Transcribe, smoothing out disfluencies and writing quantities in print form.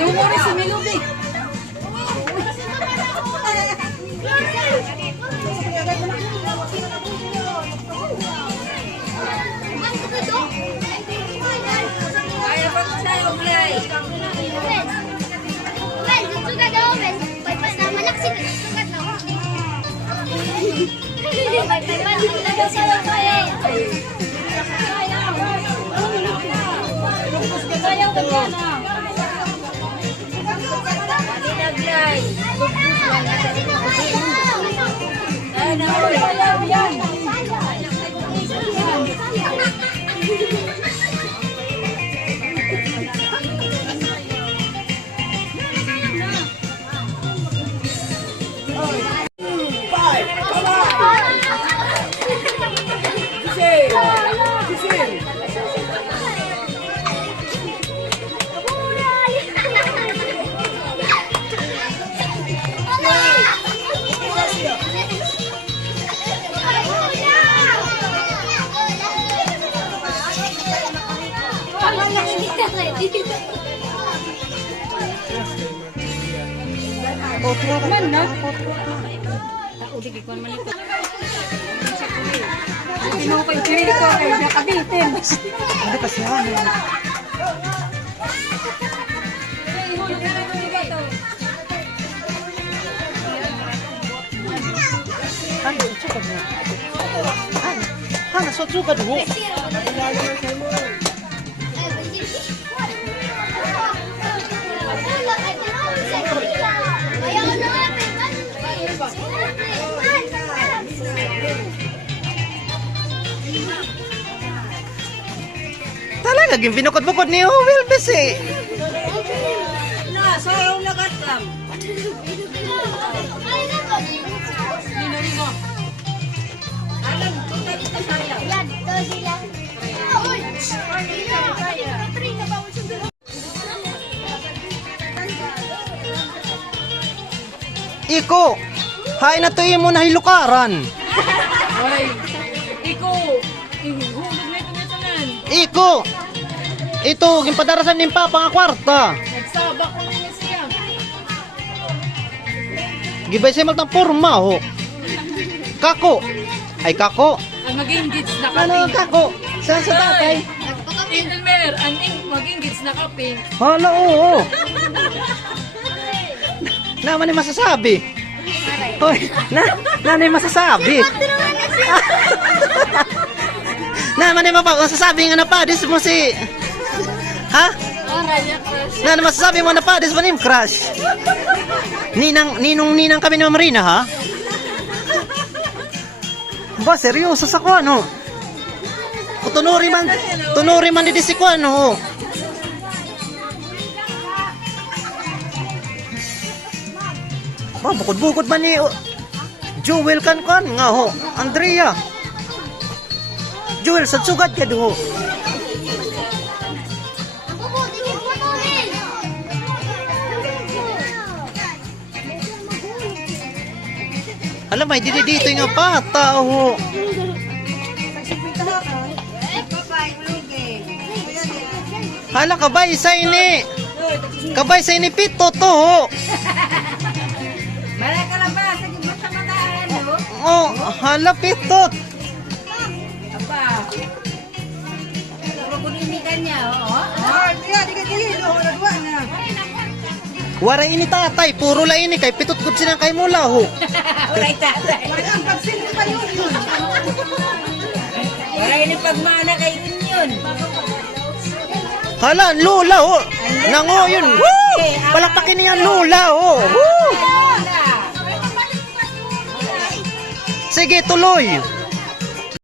Humores si Miludi. Kaya ba tayo mulai? Well, suka daw, well. Pagpas na malaksin na suka daw. Sayaw ka dyan ah. Man na. Udig ko man ito. Sino ko yung pili ko ay nakabitin. Ano kasi ano? Ano suka mo? Ano suka mo? Talaga, binukod-bukod ni Wilbes eh. Na, sayaw na katam. Lino. Alam, kita dito sayaw. Yan, ito sila. Iko, hain na to mo na hilukaran. Hoy, iko. Ihulog na ito nan. Iko, ito, gimpadarasan ni Papa nga kwarta. Nagsabak ko na siya. Gibay siya magtang porma ho. Kako, ay kako. Ang mag-engage na Ano kaping. kako? Saan sa tatay? Indelmer, ang mag-engage na kaping. Hala, oo. Naman yung masasabi. Hoy, nanay masasabi. Naman yung masasabi nga napadis mo si... Ha? Na masasabi mo napadis mo ni crush. Ninong kami ni Marina, ha? Ba, seryoso sa ko, ano? Tunuri man di si ko, ano? Ba, bukod-bukod man ni Jewel kan nga ho. Andrea. Jewel, sa sugad ka ho. Alam, may dito nga pata ho. Hala, kabay sa ini. Kabay sa ini pito to ho. Malaka lang ba? Sa gibot sa mga ano? Oh, hala pitot. Apa? Puro kunimikan niya, oo. Wara ini tatay, puro la ini kay pitot gud sinang kay mula ho. Alright, tatay. Wala ini pagmana kay yun. Hala, lula ho. Nango yun. Woo! Palakpakin niya lula ho. Woo! Sige, tuloy.